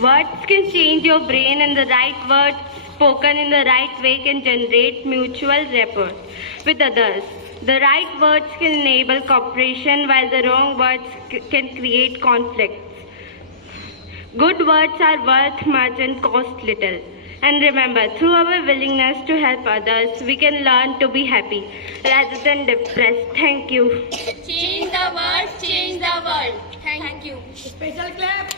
Words can change your brain, and the right words spoken in the right way can generate mutual rapport with others. The right words can enable cooperation, while the wrong words can create conflicts. Good words are worth much and cost little. And remember, through our willingness to help others, we can learn to be happy rather than depressed. Thank you. Change the world, change the world. Thank you. Special clap.